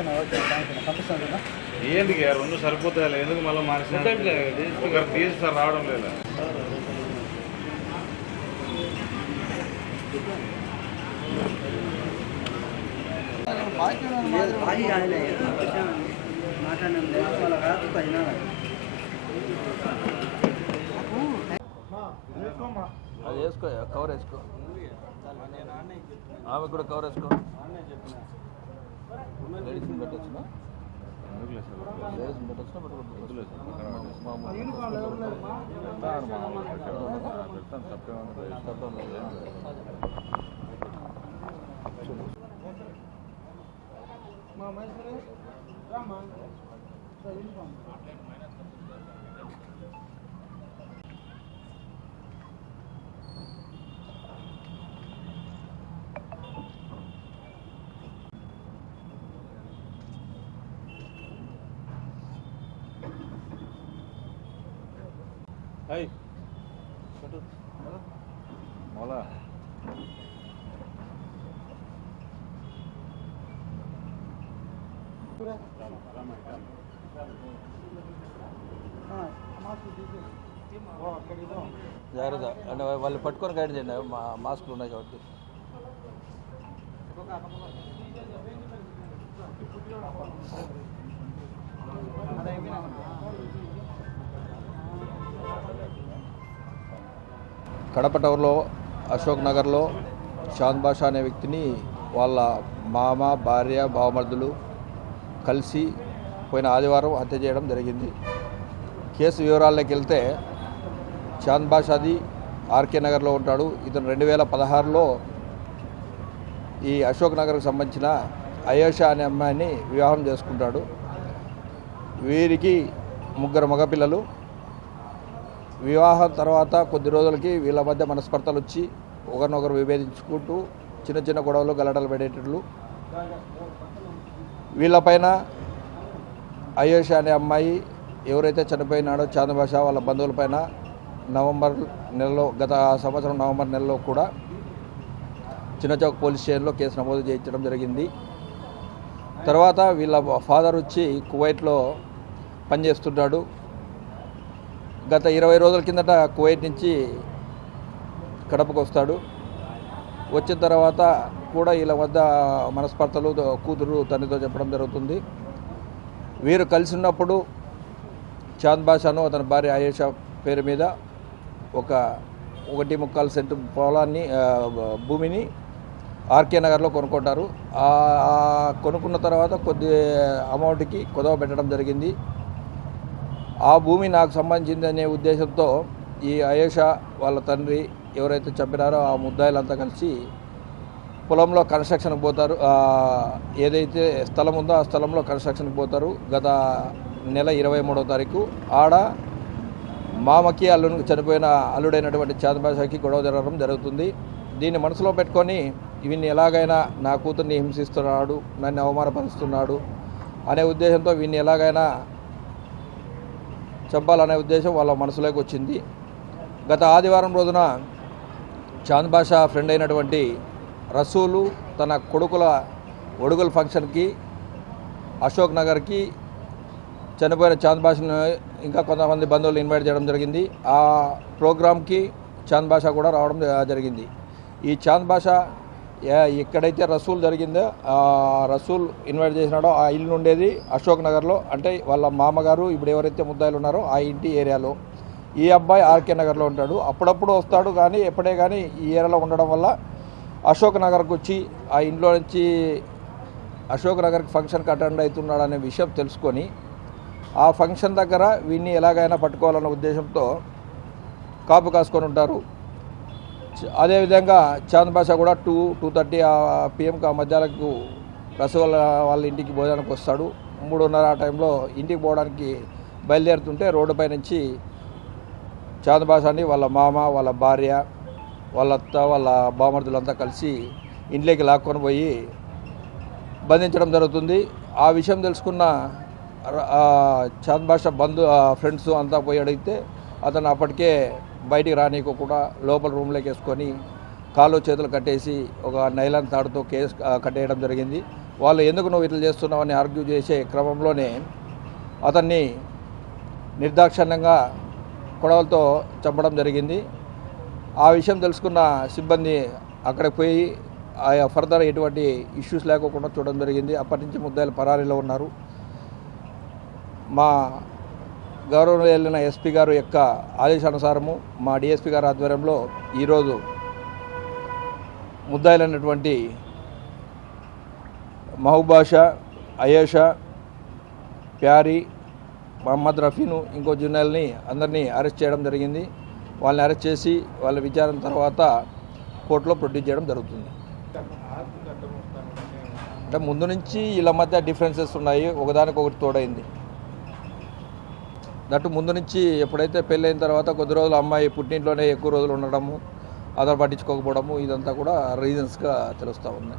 ఓకేనా ఓకే పంపిస్తాను కదా? ఏంటి రెండు సరిపోతాయి? ఎందుకు మళ్ళీ మానేసిన ఒకరు తీస్తారు రావడం లేదా. అది వేసుకో కవర్ వేసుకో. ఆమె కూడా కవర్ వేసుకో. లేడీస్ని పెట్టచ్చునా? ఎందుకులే సార్ లేడీస్ని పెట్టచ్చునా పెట్టకూడదు పెడతాను మామూలు పెడతాను తప్పేమన్నా హాయ్ మౌలా జాగ్రత్త. అంటే వాళ్ళు పట్టుకొని గైడ్ చేయండి. మా మాస్కులు ఉన్నాయి కాబట్టి. కడప టవర్లో అశోక్ నగర్లో షాద్ బాషా అనే వ్యక్తిని వాళ్ళ మామ భార్య బావమర్దులు కలిసి పోయిన ఆదివారం హత్య చేయడం జరిగింది. కేసు వివరాల్లోకి వెళ్తే చాంద్ బాషాది ఆర్కే నగర్లో ఉంటాడు. ఇతను రెండు వేల పదహారులో ఈ అశోక్ నగర్కు సంబంధించిన అయోష అనే అమ్మాయిని వివాహం చేసుకుంటాడు. వీరికి ముగ్గురు మగపిల్లలు. వివాహం తర్వాత కొద్ది రోజులకి వీళ్ళ మధ్య మనస్పర్ధలు వచ్చి ఒకరినొకరు విభేదించుకుంటూ చిన్న చిన్న గొడవలు గలటలు పడేటట్లు. వీళ్ళపైన అయోష అనే అమ్మాయి ఎవరైతే చనిపోయినాడో చాందభాష వాళ్ళ బంధువులపైన నవంబర్ నెలలో గత సంవత్సరం నవంబర్ నెలలో కూడా చిన్నచౌక్ పోలీస్ స్టేషన్లో కేసు నమోదు చేయించడం జరిగింది. తర్వాత వీళ్ళ ఫాదర్ వచ్చి కువైట్లో పనిచేస్తుంటాడు. గత ఇరవై రోజుల కిందట కువైట్ నుంచి కడపకు వస్తాడు. వచ్చిన తర్వాత కూడా వీళ్ళ వద్ద మనస్పర్ధలు కూతురు తండ్రితో చెప్పడం జరుగుతుంది. వీరు కలిసి ఉన్నప్పుడు చాంద్ బాషాను అతని భార్య ఆయేషా పేరు మీద ఒక ఒకటి ముక్కాలు సెంటు పొలాన్ని భూమిని ఆర్కే నగర్లో కొనుక్కుంటారు. కొనుక్కున్న తర్వాత కొద్ది అమౌంట్కి కుదవ పెట్టడం జరిగింది. ఆ భూమి నాకు సంబంధించింది అనే ఉద్దేశంతో ఈ అయేషా వాళ్ళ తండ్రి ఎవరైతే చంపినారో ఆ ముద్దాయిలంతా కలిసి పొలంలో కన్స్ట్రక్షన్కి పోతారు. ఏదైతే స్థలం ఉందో ఆ స్థలంలో కన్స్ట్రక్షన్కి పోతారు. గత నెల ఇరవై మూడవ తారీఖు ఆడ మామకి అల్లుని చనిపోయిన అల్లుడైనటువంటి చాందభాషకి గొడవ జరగడం జరుగుతుంది. దీన్ని మనసులో పెట్టుకొని వీన్ని ఎలాగైనా నా కూతుర్ని హింసిస్తున్నాడు నన్ను అవమానపరుస్తున్నాడు అనే ఉద్దేశంతో వీన్ని ఎలాగైనా చెప్పాలనే ఉద్దేశం వాళ్ళ మనసులోకి వచ్చింది. గత ఆదివారం రోజున చాంద్ బాషా ఫ్రెండ్ అయినటువంటి రసూలు తన కొడుకుల ఒడుగుల ఫంక్షన్కి అశోక్ నగర్కి చనిపోయిన చాంద్ బాషను ఇంకా కొంతమంది బంధువులు ఇన్వైట్ చేయడం జరిగింది. ఆ ప్రోగ్రామ్కి చాంద్ బాషా కూడా రావడం జరిగింది. ఈ చాంద్ బాషా ఎక్కడైతే రసూల్ జరిగిందో ఆ రసూల్ ఇన్వైట్ చేసినాడో ఆ ఇల్లు ఉండేది అశోక్ నగర్లో. అంటే వాళ్ళ మామగారు ఇప్పుడు ఎవరైతే ముద్దాయిలు ఉన్నారో ఆ ఇంటి ఏరియాలో. ఈ అబ్బాయి ఆర్కే నగర్లో ఉంటాడు. అప్పుడప్పుడు వస్తాడు కానీ ఎప్పుడే కానీ ఈ ఏరియాలో ఉండడం వల్ల అశోక్ నగర్కి వచ్చి ఆ ఇంట్లో నుంచి అశోక్ నగర్కి ఫంక్షన్కి అటెండ్ అవుతున్నాడు అనే విషయం తెలుసుకొని ఆ ఫంక్షన్ దగ్గర వీడిని ఎలాగైనా పట్టుకోవాలన్న ఉద్దేశంతో కాపు కాసుకొని ఉంటారు. అదేవిధంగా చాంద్ బాషా కూడా టూ టూ థర్టీ పిఎంకి ఆ మధ్యాహ్నకు రసగోల్ల వాళ్ళ ఇంటికి భోజనానికి వస్తాడు. మూడున్నర ఆ టైంలో ఇంటికి పోవడానికి బయలుదేరుతుంటే రోడ్డుపై నుంచి చాంద్ బాషాని వాళ్ళ మామ వాళ్ళ భార్య వాళ్ళ అత్త వాళ్ళ బామర్దులంతా కలిసి ఇంట్లోకి లాక్కొని పోయి బంధించడం జరుగుతుంది. ఆ విషయం తెలుసుకున్న చాంద్ బాషా బంధు ఫ్రెండ్స్ అంతా పోయి అడిగితే అతను అప్పటికే బయటికి రానివ్వకుండా లోపల రూమ్లోకి వేసుకొని కాళ్ళు చేతులు కట్టేసి ఒక నైలాన్ తాడుతో కేసు కట్టేయడం జరిగింది. వాళ్ళు ఎందుకు నువ్వు ఇట్లా చేస్తున్నావని ఆర్గ్యూ చేసే క్రమంలోనే అతన్ని నిర్దాక్షిణ్యంగా కొడవలతో చంపడం జరిగింది. ఆ విషయం తెలుసుకున్న సిబ్బంది అక్కడికి పోయి ఆయా ఫర్దర్ ఎటువంటి ఇష్యూస్ లేకోకుండా చూడడం జరిగింది. అప్పటి నుంచి ముద్దాయిలు పరారీలో ఉన్నారు. మా గౌరవం వెళ్ళిన ఎస్పీ గారు యొక్క ఆదేశానుసారము మా డిఎస్పీ గారి ఆధ్వర్యంలో ఈరోజు ముద్దాయిలైనటువంటి మహబూబాషా అయేషా ప్యారీ మహమ్మద్ రఫీను ఇంకో జున్నల్ని అందరినీ అరెస్ట్ చేయడం జరిగింది. వాళ్ళని అరెస్ట్ చేసి వాళ్ళ విచారణ తర్వాత కోర్టులో ప్రొడ్యూస్ చేయడం జరుగుతుంది. అంటే ముందు నుంచి వీళ్ళ మధ్య డిఫరెన్సెస్ ఉన్నాయి. ఒకదానికొకటి తోడైంది. దట్టు ముందు నుంచి ఎప్పుడైతే పెళ్ళైన తర్వాత కొద్ది రోజులు అమ్మాయి పుట్టింట్లోనే ఎక్కువ రోజులు ఉండడము అదర్ పట్టించుకోకపోవడము ఇదంతా కూడా రీజన్స్గా తెలుస్తూ ఉంది.